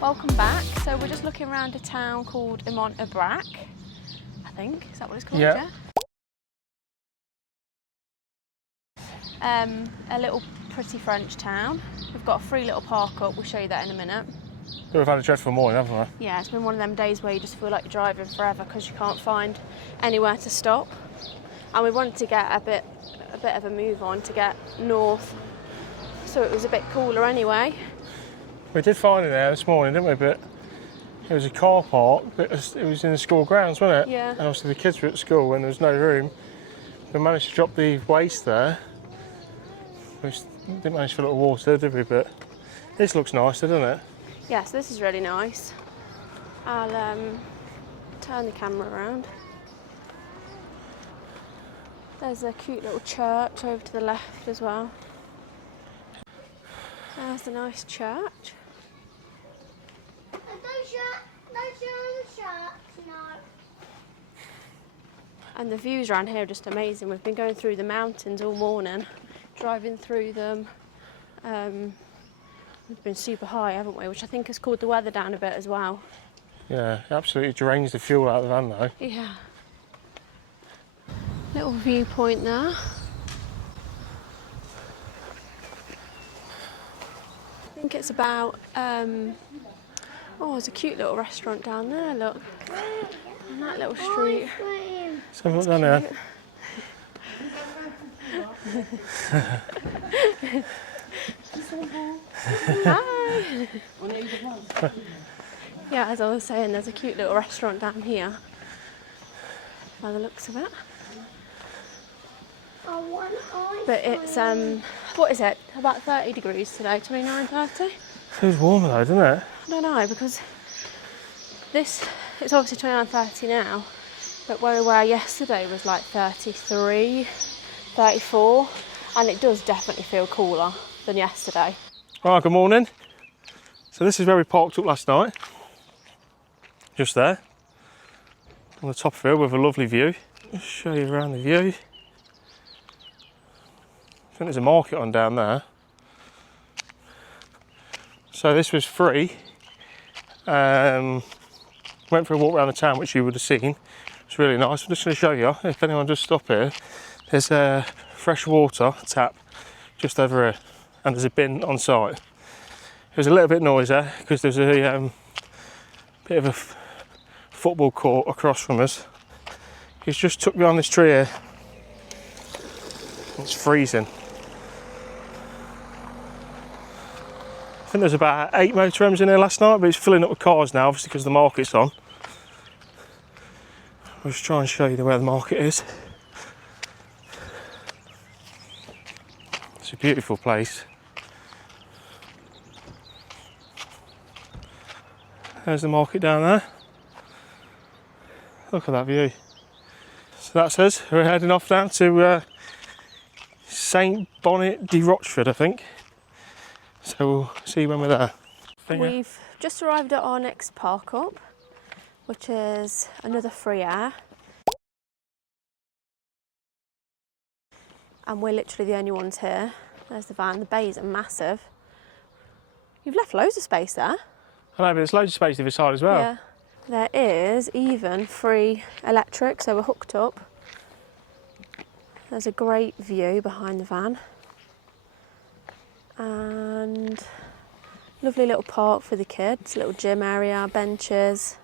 Welcome back. So we're just looking around a town called Aumont-Aubrac, I think. Is that what it's called? Yeah. A little pretty French town. We've got a free little park up. We'll show you that in a minute. We've had a dreadful morning, haven't we? Yeah, it's been one of them days where you just feel like you're driving forever because you can't find anywhere to stop. And we wanted to get a bit of a move on to get north, so it was a bit cooler anyway. We did find it there this morning, didn't we? But it was a car park, but it was in the school grounds, wasn't it? Yeah. And obviously the kids were at school and there was no room. We managed to drop the waste there. We didn't manage to fill it with water, did we? But this looks nice, doesn't it? Yeah, so this is really nice. I'll turn the camera around. There's a cute little church over to the left as well. There's a nice church. And the views around here are just amazing. We've been going through the mountains all morning, driving through them. We've been super high, haven't we? Which I think has cooled the weather down a bit as well. Yeah, it absolutely drains the fuel out of the van though. Yeah. Little viewpoint there. I think it's about, oh, there's a cute little restaurant down there, look. On that little street. Let's have a look down there. Hi! Yeah, as I was saying, there's a cute little restaurant down here, by the looks of it. But it's, what is it? About 30 degrees today, 29, 30? Feels warmer though, doesn't it? I don't know, because it's obviously 29, 30 now, but where we were yesterday was like 33, 34, and it does definitely feel cooler than yesterday. Right, good morning. So this is where we parked up last night. Just there. On the top of the hill with a lovely view. Just show you around the view. I think there's a market on down there. So this was free. Went for a walk around the town, which you would have seen. It's really nice. I'm just going to show you, if anyone does stop here, there's a fresh water tap just over here, and there's a bin on site. It was a little bit noisy because there's a bit of a football court across from us. He's just took me on this tree here. It's freezing. I think there's about 8 motorhomes in there last night, but it's filling up with cars now, obviously because the market's on. I'll just try and show you where the market is. It's a beautiful place. There's the market down there. Look at that view. So that's us. We're heading off down to Saint-Bonnet de Rochefort, I think. So we'll see when we're there. We've just arrived at our next park up, which is another free air. And we're literally the only ones here. There's the van. The bays are massive. You've left loads of space there. I know, but there's loads of space either side as well. Yeah. There is even free electric, so we're hooked up. There's a great view behind the van. And lovely little park for the kids, little gym area, benches.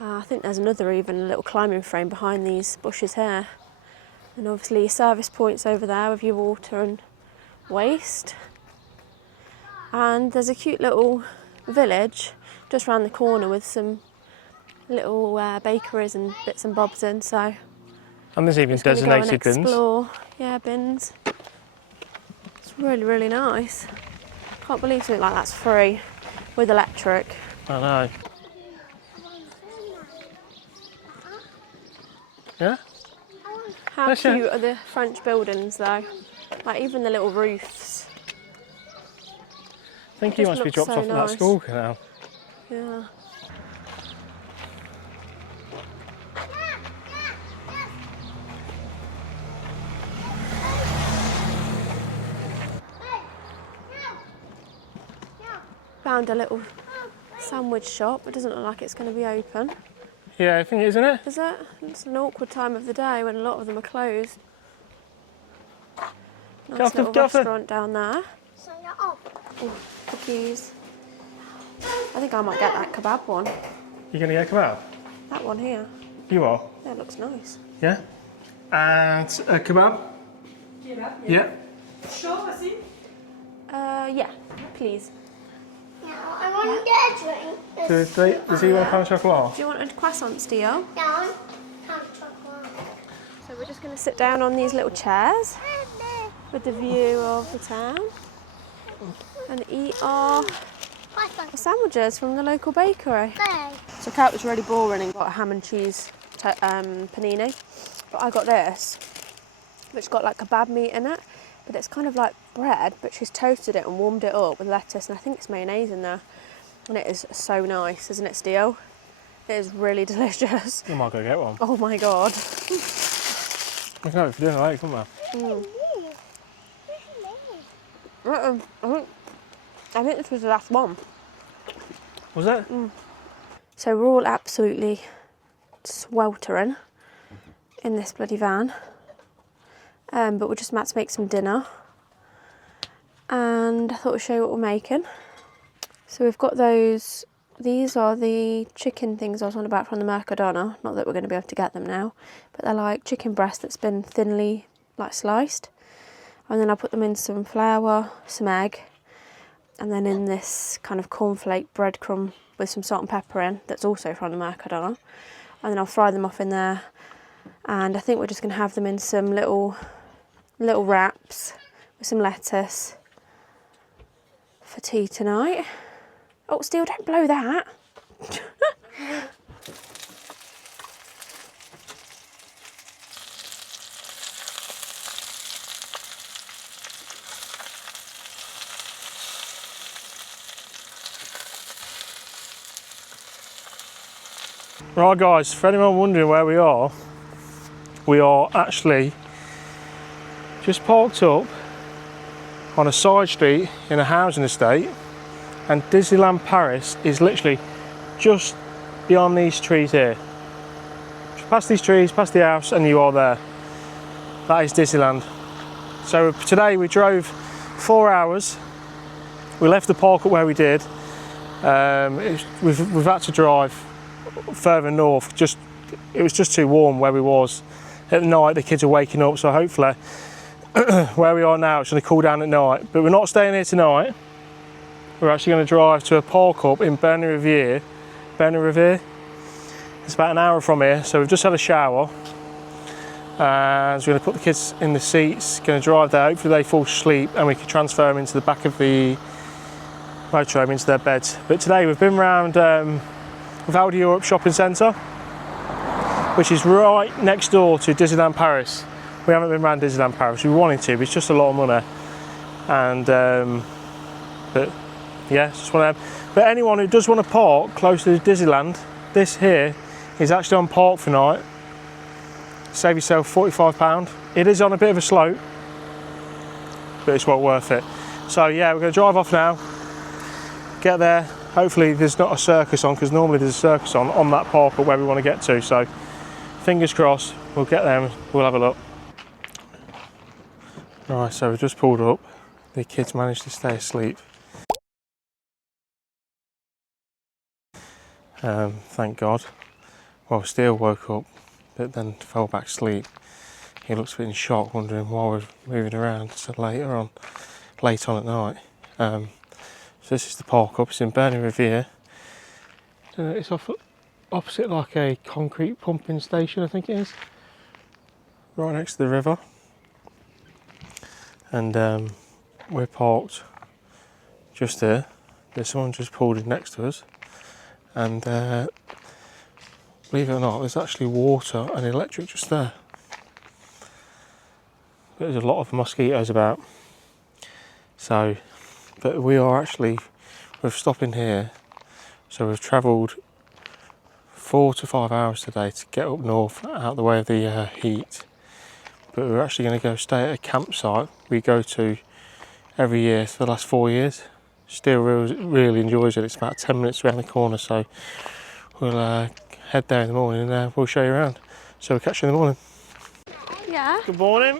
I think there's another even a little climbing frame behind these bushes here. And obviously your service points over there with your water and waste. And there's a cute little village just round the corner with some little bakeries and bits and bobs in, so. And there's even designated bins. Explore. Yeah, bins. It's really, really nice. Can't believe something like that's free. with electric. I know. Yeah? How That's cute it. are the French buildings though? Like even the little roofs. I think It he just wants to be looks dropped so off at that nice. school now. Yeah. Found a little sandwich shop. It doesn't look like it's going to be open. Yeah, I think it is, isn't it? Is it? It's an awkward time of the day when a lot of them are closed. Nice little restaurant down there. Oh, cookies. I think I might get that kebab one. You're going to get a kebab? That one here. You are? Yeah, it looks nice. Yeah. And a kebab? Kebab, Yeah. Chaud aussi? Yeah, please. No, I want to get a drink. Does he want a pain au chocolat? Do you want a croissant, Steel? No, hot chocolate. So we're just going to sit down on these little chairs with the view of the town and eat our sandwiches from the local bakery. So Kat was really boring and got a ham and cheese panini, but I got this, which got like kebab meat in it, but it's kind of like bread, but she's toasted it and warmed it up with lettuce, and I think it's mayonnaise in there, and it is so nice, isn't it, Steel? It is really delicious. I might go get one. Oh my god. I can have it for dinner later, couldn't I think this was the last one. Was it? So we're all absolutely sweltering in this bloody van. But we're just about to make some dinner. And I thought I'd show you what we're making. So we've got those, these are the chicken things I was on about from the Mercadona. Not that we're going to be able to get them now, but they're like chicken breast that's been thinly like sliced. And then I put them in some flour, some egg, and then in this kind of cornflake breadcrumb with some salt and pepper in, that's also from the Mercadona. And then I'll fry them off in there. And I think we're just going to have them in some little wraps with some lettuce for tea tonight. Oh, Steel, don't blow that. Right guys, for anyone wondering where we are actually just parked up on a side street in a housing estate, and Disneyland Paris is literally just beyond these trees here. Just past these trees, past the house, and you are there. That is Disneyland. So today we drove 4 hours. We left the park up where we did. We've had to drive further north. It was just too warm where we was. At night the kids are waking up, so hopefully where we are now it's going to cool down at night. But we're not staying here tonight. We're actually going to drive to a park up in Berny-Rivière. Berny-Rivière. It's about an hour from here, so we've just had a shower. And we're going to put the kids in the seats, going to drive there, hopefully they fall asleep and we can transfer them into the back of the motorhome into their beds. But today we've been around Val d'Europe shopping centre, which is right next door to Disneyland Paris. We haven't been around Disneyland Paris, we wanted to, but it's just a lot of money. And but yeah, it's just one of them. But anyone who does want to park close to Disneyland, this here is actually on park for night. Save yourself £45. It is on a bit of a slope, but it's well worth it. So yeah, we're going to drive off now, get there. Hopefully there's not a circus on, because normally there's a circus on that park or where we want to get to. So fingers crossed, we'll get there and we'll have a look. Right, so we've just pulled up. The kids managed to stay asleep. Thank God. Well, Steele woke up, but then fell back asleep. He looks a bit in shock, wondering why we're moving around so late on at night. So this is the park up. It's in Berny-Rivière. It's opposite like a concrete pumping station, I think it is. Right next to the river. And we're parked just here. There's someone just pulled in next to us, and believe it or not, there's actually water and electric just there. There's a lot of mosquitoes about. So, but we're stopping here. So we've travelled 4 to 5 hours today to get up north, out of the way of the heat. But we're actually going to go stay at a campsite we go to every year for the last 4 years. Still really enjoys it. It's about 10 minutes around the corner, so we'll head there in the morning and we'll show you around. So we'll catch you in the morning. Yeah. Good morning.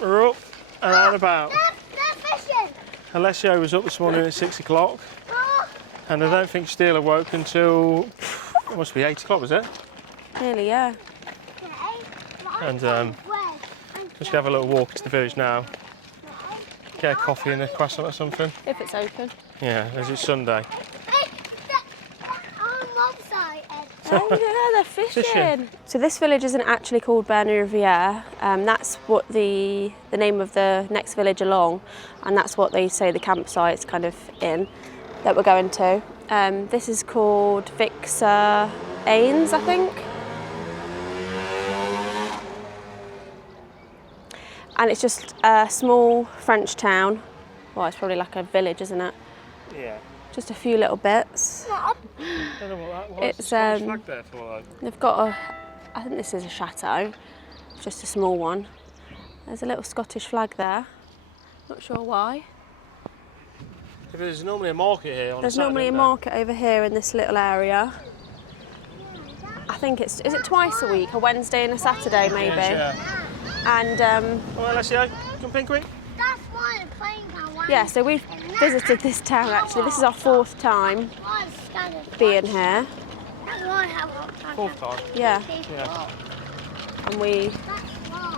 We're up and out and about. They're fishing. Alessio was up this morning at 6 o'clock, and I don't think Steele awoke until it must be 8 o'clock, was it? Nearly, yeah. And just have a little walk into the village now. Get a coffee and a croissant or something. If it's open. Yeah, as it's Sunday. Oh yeah, they're fishing. So this village isn't actually called Bernay-Rivière. That's what the name of the next village along, and that's what they say the campsite's kind of in that we're going to. This is called Vic-sur-Aisne, I think. And it's just a small French town. Well, it's probably like a village, isn't it? Yeah. Just a few little bits. I don't know what that was. It's the Scottish flag there for, though. They've got I think this is a chateau, just a small one. There's a little Scottish flag there. Not sure why. There's normally a market here on There's Saturday, normally a market over here in this little area. I think is it twice a week, a Wednesday and a Saturday maybe? Yeah. And Oh, Alessio, jump in quick. That's why the plane can land. yeah, so we've visited this town actually. This is our 4th time being here. Fourth time. Yeah, Yeah. and we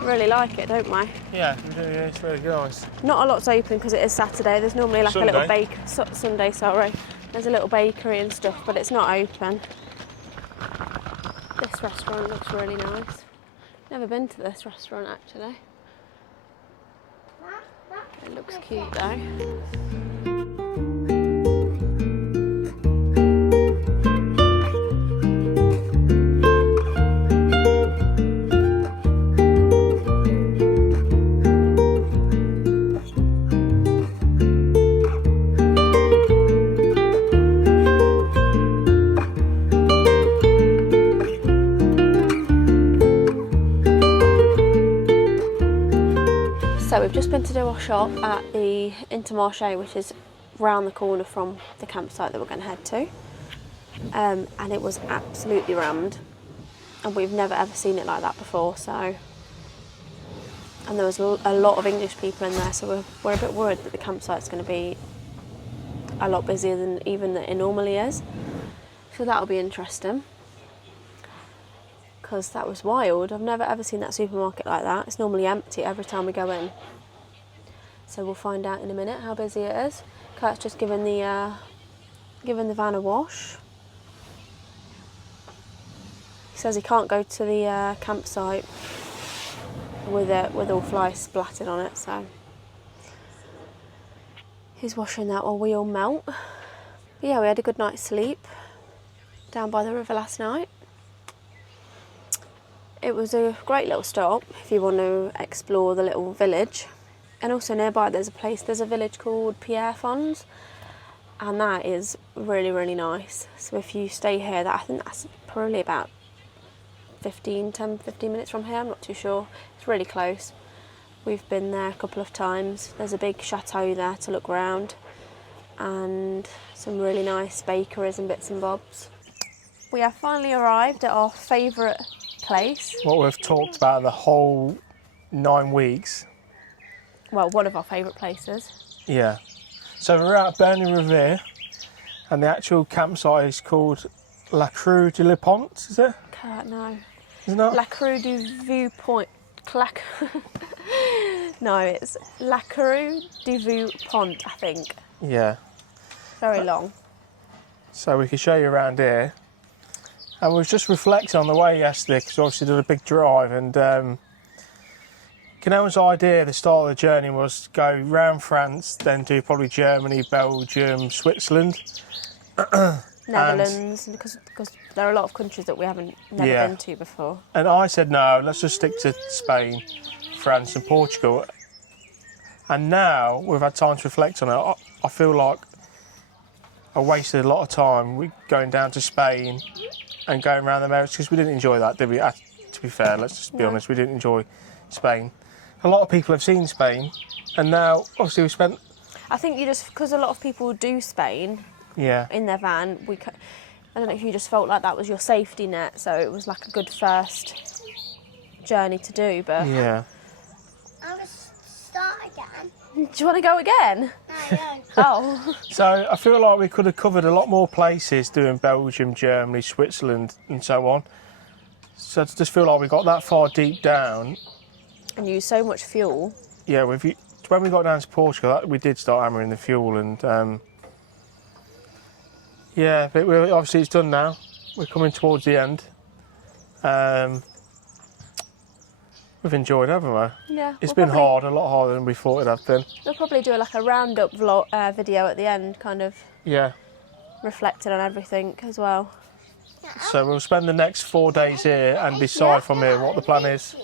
really like it, don't we? Yeah, it's really nice. Not a lot's open because it is Saturday. There's normally like Sunday. a little Sunday, sorry. There's a little bakery and stuff, but it's not open. This restaurant looks really nice. Never been to this restaurant actually. It looks cute though. So we've just been to do our shop at the Intermarché, which is round the corner from the campsite that we're going to head to. And it was absolutely rammed. And we've never ever seen it like that before, so... And there was a lot of English people in there, so we're a bit worried that the campsite's going to be a lot busier than even that it normally is. So that'll be interesting. Because that was wild. I've never ever seen that supermarket like that. It's normally empty every time we go in. So we'll find out in a minute how busy it is. Kurt's just given the van a wash. He says he can't go to the campsite with all flies splattered on it, so he's washing that while we all melt. But yeah, we had a good night's sleep down by the river last night. It was a great little stop if you want to explore the little village. And also nearby there's a village called Pierrefonds, and that is really, really nice. So if you stay here, I think that's probably about 10, 15 minutes from here, I'm not too sure. It's really close. We've been there a couple of times. There's a big chateau there to look around, and some really nice bakeries and bits and bobs. We have finally arrived at our favourite place. What we've talked about the whole 9 weeks. Well, one of our favourite places. Yeah. So we're at Bernay-Rivière, and the actual campsite is called La Crue de la Pont, is it? No. Isn't it? La Crue du Vieux-Pont. No, it's La Crue du Vieux-Pont, I think. Yeah. Very long. So we can show you around here. And we was just reflecting on the way yesterday, because obviously did a big drive, and Kanela's idea at the start of the journey was go round France, then do probably Germany, Belgium, Switzerland. Netherlands, because there are a lot of countries that we haven't never been to before. And I said, no, let's just stick to Spain, France and Portugal. And now we've had time to reflect on it. I feel like I wasted a lot of time going down to Spain and going around the Americas because we didn't enjoy that, did we? To be fair, let's just be honest, we didn't enjoy Spain. A lot of people have seen Spain, and now obviously we spent... I think you just, because a lot of people do Spain in their van, I don't know if you just felt like that was your safety net, so it was like a good first journey to do, but... Yeah. I'm going to start again. Do you want to go again? No. Oh. So I feel like we could have covered a lot more places doing Belgium, Germany, Switzerland and so on. So I just feel like we got that far deep down. And use so much fuel. Yeah, when we got down to Portugal, we did start hammering the fuel and... yeah, but obviously it's done now. We're coming towards the end. We've enjoyed it, haven't we? Yeah. It's been hard, a lot harder than we thought it'd have been. We'll probably do like a roundup vlog, video at the end, kind of reflecting on everything as well. So we'll spend the next 4 days here and decide from here what the plan is.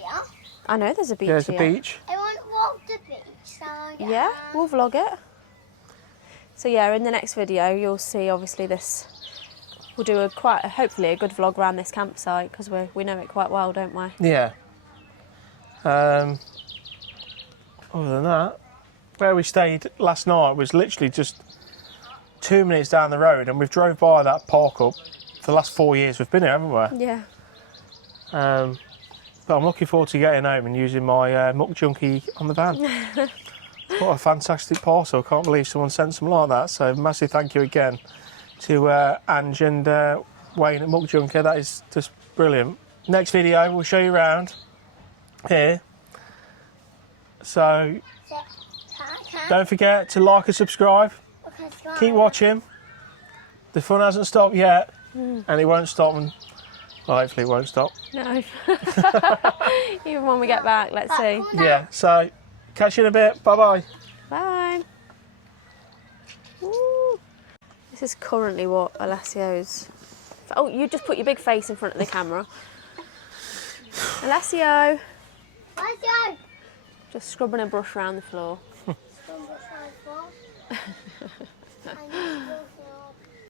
I know there's a beach There's a here. beach. I want to walk the beach. So Yeah, we'll vlog it. So yeah, in the next video you'll see obviously this. We'll do hopefully a good vlog around this campsite because we know it quite well, don't we? Yeah. Other than that, where we stayed last night was literally just 2 minutes down the road, and we've drove by that park up for the last 4 years we've been here, haven't we? Yeah. But I'm looking forward to getting home and using my muck junkie on the van. What a fantastic parcel. I can't believe someone sent something like that. So massive thank you again to Ange and Wayne at Muck Junkie. That is just brilliant. Next video, we'll show you around here. So don't forget to like and subscribe. Keep watching. The fun hasn't stopped yet, and it won't stop. And hopefully it won't stop. No. Even when we get back, let's see. Yeah, so catch you in a bit. Bye-bye. Bye. Woo. This is currently what Alessio's... Oh, you just put your big face in front of the camera. Alessio. Let's go. Just scrubbing a brush around the floor. Scrub the floor.